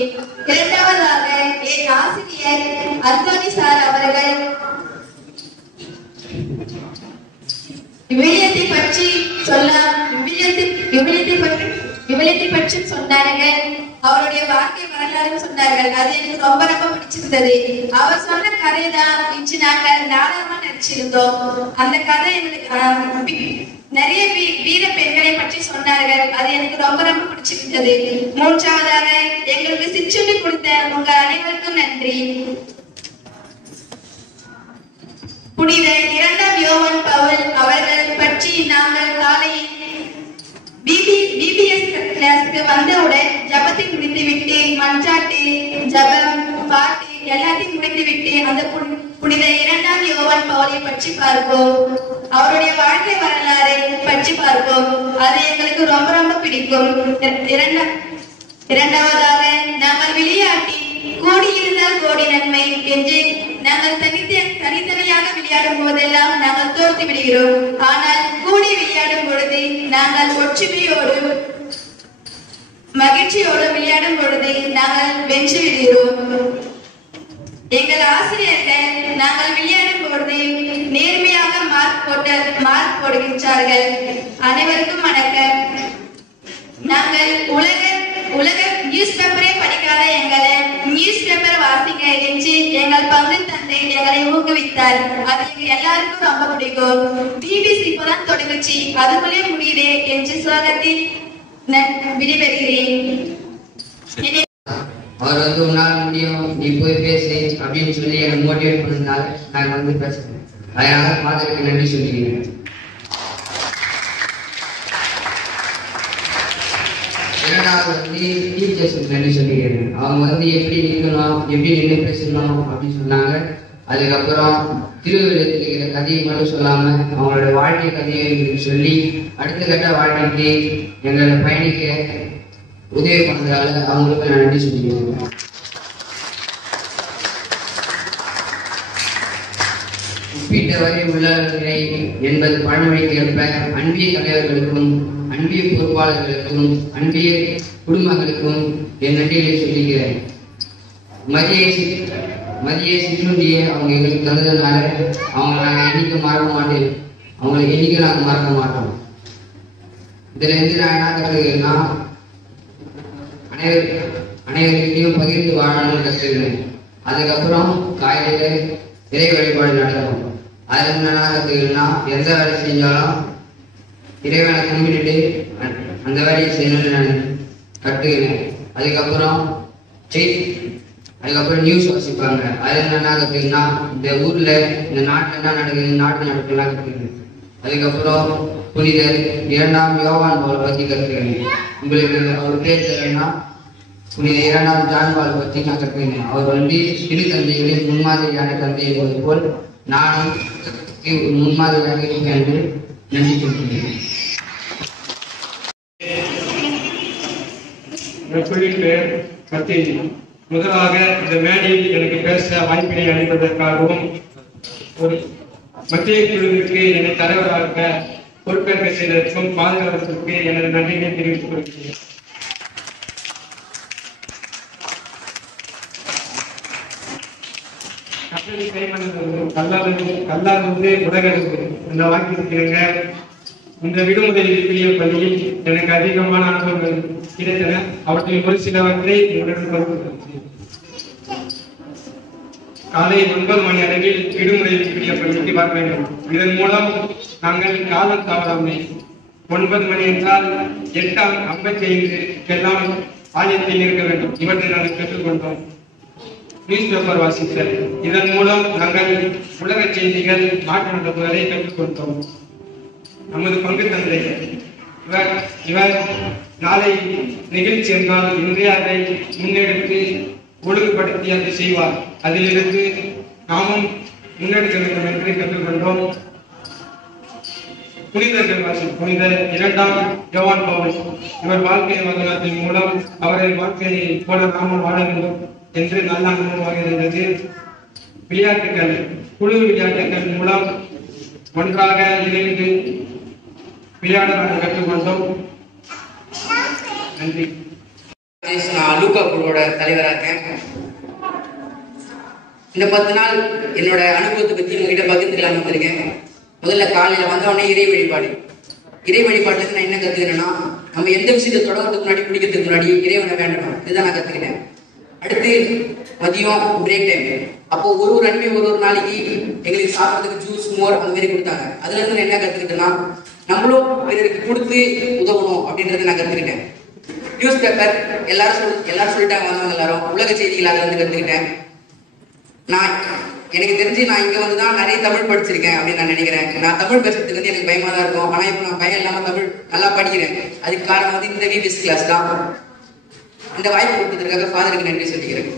கொள்கிறேன். இரண்டாவதாக என் ஆசிரியர் அந்தோனி சார் அவர்கள் விவிலியத்தை பற்றி சொன்னார்கள். அவருடைய வாழ்க்கை வரலாறு சொன்னார்கள். அது எனக்கு ரொம்ப ரொம்ப பிடிச்சிருந்தது. அவர் சொன்ன கதை தான் இன்று நாங்கள் நாடகமா நடிச்சிருந்தோம். அந்த கதை எங்களுக்கு நிறைய வீர பெண்களை பற்றி சொன்னார்கள். அது எனக்கு ரொம்ப ரொம்ப பிடிச்சிருந்தது. மூன்றாவதாக எங்களுக்கு சிற்றுண்டி கொடுத்த உங்கள் அனைவருக்கும் நன்றி. புனித 2ஆம் யோவான் பவுல் அவர்கள் பற்றி நாங்கள் காலையில் பிபிஎஸ் கிளாஸ்க்கு வந்தவுடன் ஜபத்தை முடித்துவிட்டு மன்றாட்டு ஜபம் பாட்டு எல்லாத்தையும் முடித்துவிட்டு அந்த புனித 2ஆம் யோவான் பவுலை பற்றி பார்ப்போம். அவருடைய வாழ்க்கை வரலாறை பற்றி பார்ப்போம். அது எங்களுக்கு ரொம்ப ரொம்ப பிடிக்கும். இரண்டாவதாக நாங்கள் விளையாட்டி கோடி இருந்தால் கோடி நன்மை என்று நாங்கள் தனித்தனியாக விளையாடும் போதெல்லாம் நாங்கள் தோற்று விடுகிறோம். ஆனால் கூடி விளையாடும் பொழுது நாங்கள் ஒற்றுமையோடு மகிழ்ச்சியோடு விளையாடும் பொழுது நாங்கள் வென்று விடுகிறோம். எங்கள் ஆசிரியர்கள் நாங்கள் விளையாடும் பொழுது நேர்மையாக மார்க் போடுகின்றார்கள். அனைவருக்கும் வணக்கம். நாங்கள் உலக நியூஸ் பேப்பரே படிக்காத எங்களை நியூஸ் பேப்பர் வாசிக்க என்று எங்கள் பங்கு தந்தை எங்களை ஊக்குவித்தார். அது எங்க எல்லாருக்கும் ரொம்ப பிடிக்கும். பிபிசி இப்பதான் தொடங்குச்சு, அதுக்குள்ளே முடியுதே என்று சோகத்தில் விடைபெறுகிறேன். அவர் உன்னால் முடியும், நீ போய் பேசு அப்படின்னு சொல்லி எனக்கு மோட்டிவேட் பண்ணதுனால நான் பேசுறேன். அதனால ஃபாதருக்கு நன்றி சொல்லிக்கிறேன். இரண்டாவது டீச்சர்ஸுக்கு நன்றி சொல்லிக்கிறேன். அவங்க எப்படி நிற்கணும், எப்படி நின்று பேசணும் அப்படின்னு சொன்னாங்க. அதுக்கப்புறம் திருவிழத்தில் இருக்கிற கதையை மட்டும் சொல்லாம அவங்களோட வாழ்க்கை கதையை எங்களுக்கு சொல்லி அடுத்த கட்ட வாழ்க்கைக்கு எங்களை பயணிக்க உதவி பண்ணதால அவங்களுக்கு நான் நன்றி சொல்லிக்கிறேன். ஒப்பீட்ட வரை உள்ளவர்களை என்பது பழமொழிக்கு ஏற்ப அன்பிய தலைவர்களுக்கும் அன்பிய பொறுப்பாளர்களுக்கும் அன்பிய குடும்பங்களுக்கும் என் நன்றிகளை சொல்லிக்கிறேன். மதிய சிற்றுண்டியை அவங்க எங்களுக்கு தந்ததுனால அவங்க நாங்கள் என்னைக்கும் மறக்க மாட்டேன். அவங்களை என்னைக்கும் நாங்கள் மறக்க மாட்டோம். இதுல இருந்து நான் என்ன கற்றுக்கிறேன்னா, அனைவருக்கையும் பகிர்ந்து வாழணும்னு கற்றுக்கிறேன். அதுக்கப்புறம் காலையில இறை வழிபாடு நடக்கும். அதுல இருந்து என்ன கற்றுக்கிறேன்னா, எந்த வேலை செஞ்சாலும் இறைவனை கும்பிட்டுட்டு அந்த வேலையை செய்யணும்னு நான் கற்றுக்கிறேன். அதுக்கப்புறம் நியூஸ் வாசிப்பாங்க. அதுல என்ன கற்றுக்கினா இந்த ஊர்ல இந்த நாட்டுல என்ன நடக்குது, நாட்டு நடக்கலாம் கற்றுக்கிறேன். அதுக்கப்புறம் புனிதர் 2ஆம் யோவான் பவுல் பத்தி கற்றுக்கிறேன். உங்களுக்கு அவர் பேர் தெரியலன்னா புனித 2ஆம் ஜான் பால் பத்தி நான் கற்றுக்கிறேன். அவர் இரு தந்தைகளின் முன்மாதிரியான தந்தை என்பது போல் நானும் முன்மாதிரியாக இருக்கேன் என்று நன்றி சொல்கிறேன். முதலாக இந்த மேடையில் எனக்கு பேச வாய்ப்பினை அளிப்பதற்காகவும் ஒரு மத்திய குழுவிற்கு என்னை தலைவராக பொறுப்பேற்க செய்ததற்கும் பாதுகாவதற்கு எனது நன்றியை தெரிவித்துக் கொள்கிறேன். கட்டளை கைமணது கல்லாதது உலகிறது என்ற வாக்கியத்திற்கிணங்க இந்த விடுமுறை விழிய பள்ளியில் எனக்கு அதிகமான அனுபவங்கள் கிடைத்தன. அவற்றில் ஒரு சிலவற்றை உங்களுடன் பகிர்ந்து காலை 9 மணி அளவில் விடுமுறை விழிய பள்ளிக்கு வர வேண்டும். இதன் மூலம் நாங்கள் காலம் தவறாமை 9 மணி என்றால் 8:55 எல்லாம் ஆலயத்தில் இருக்க வேண்டும். இவற்றை நாங்கள் பெற்றுக்கொண்டோம். நியூஸ் பேப்பர் வாசித்தல், இதன் மூலம் நாங்கள் உலக செய்திகள் நாட்டு நடப்புகளை பெற்றுக்கொண்டோம். நமது பங்கு தந்தை இவர் நாளை நிகழ்ச்சி என்றால் இன்றைய அதை முன்னெடுத்து ஒழுங்குபடுத்தி அதை செய்வார். அதிலிருந்து நாமும் முன்னெடுக்க வேண்டும் என்று கற்றுக்கொண்டோம். புனிதர்கள் வாசி புனித 2ஆம் யோவான் பவுல் இவர் வாழ்க்கை வதனத்தின் மூலம் அவரை வாழ்க்கையை போல நாமும் வாழ வேண்டும் என்று நல்ல அனுபவமாக இருந்தது. விளையாட்டுகள், குழு விளையாட்டுகள் மூலம் ஒன்றாக இணைந்து விளையாட கற்றுக்கொண்டோம். நன்றி. ராஜேஷ். நான் லூக்கா குழுவோட தலைவராக இருக்கேன். இந்த 10 நாள் என்னோட அனுபவத்தை பத்தி உங்ககிட்ட பகிர்ந்துக்கலாம் வந்திருக்கேன். முதல்ல காலையில வந்தவொடனே இறை வழிபாடு. இறை வழிபாட்டுல நான் என்ன கத்துக்கிறேன்னா, நம்ம எந்த விஷயத்தை தொடங்கிறதுக்கு முன்னாடி பிடிக்கிறதுக்கு முன்னாடி இறைவனை வேண்டணும். இதுதான் நான் கத்துக்கிட்டேன். அடுத்து மதியம் பிரேக் டைம். அப்போ ஒரு அன்பை ஒரு நாளைக்கு எங்களுக்கு சாப்பிட்றதுக்கு ஜூஸ் மோர் அந்த மாதிரி கொடுத்தாங்க. அதுல இருந்து நான் என்ன கத்துக்கிட்டேன்னா, நம்மளும் பிறருக்கு கொடுத்து உதவணும் அப்படின்றத நான் கத்துக்கிட்டேன். நியூஸ் பேப்பர் எல்லாரும் சொல்லிட்டாங்க, வந்தவங்க எல்லாரும் உலக செய்திகள் அதுல இருந்து கத்துக்கிட்டேன். நான் எனக்கு தெரிஞ்சு நான் இங்க வந்துதான் நிறைய தமிழ் படிச்சிருக்கேன் அப்படின்னு நான் நினைக்கிறேன். நான் தமிழ் பேசுறதுக்கு வந்து எனக்கு பயமா தான் இருக்கும். ஆனா இப்ப நான் பயம் இல்லாம தமிழ் நல்லா படிக்கிறேன். அதுக்கு காரணம் வந்து இந்த விபிஎஸ் கிளாஸ் தான். இந்த வாய்ப்பு கொடுத்ததுக்காக ஃபாதருக்கு நன்றி சொல்லிக்கிறேன்.